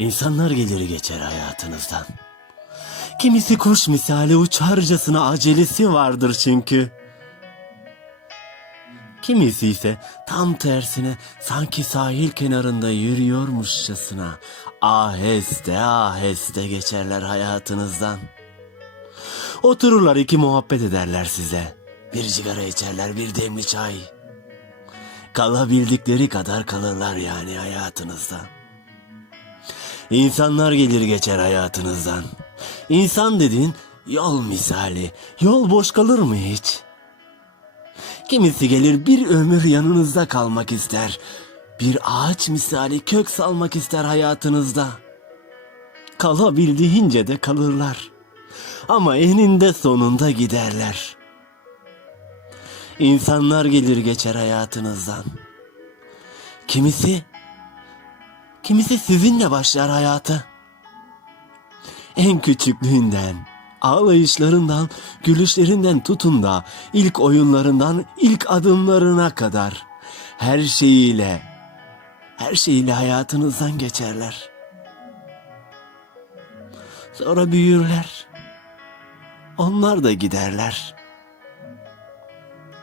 İnsanlar gelir geçer hayatınızdan. Kimisi kuş misali uçarcasına acelesi vardır çünkü. Kimisi ise tam tersine sanki sahil kenarında yürüyormuşçasına aheste aheste geçerler hayatınızdan. Otururlar iki muhabbet ederler size. Bir sigara içerler bir demli çay. Kalabildikleri kadar kalırlar yani hayatınızda. İnsanlar gelir geçer hayatınızdan. İnsan dediğin yol misali. Yol boş kalır mı hiç? Kimisi gelir bir ömür yanınızda kalmak ister. Bir ağaç misali kök salmak ister hayatınızda. Kalabildiğince de kalırlar. Ama eninde sonunda giderler. İnsanlar gelir geçer hayatınızdan. Kimisi Kimisi sizinle başlar hayatı. En küçüklüğünden, ağlayışlarından, gülüşlerinden tutun da ilk oyunlarından ilk adımlarına kadar her şeyiyle, her şeyiyle hayatınızdan geçerler. Sonra büyürler. Onlar da giderler.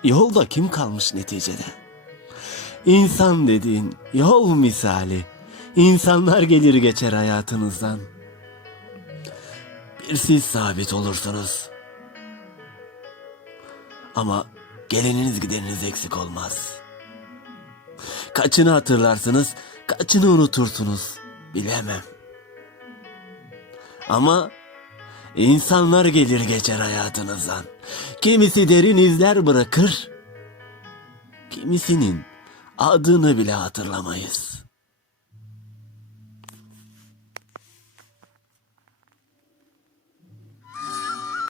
Yolda kim kalmış neticede? İnsan dediğin yol misali. İnsanlar gelir geçer hayatınızdan. Bir siz sabit olursunuz. Ama geleniniz gideniniz eksik olmaz. Kaçını hatırlarsınız, kaçını unutursunuz bilemem. Ama insanlar gelir geçer hayatınızdan. Kimisi derin izler bırakır, kimisinin adını bile hatırlamayız.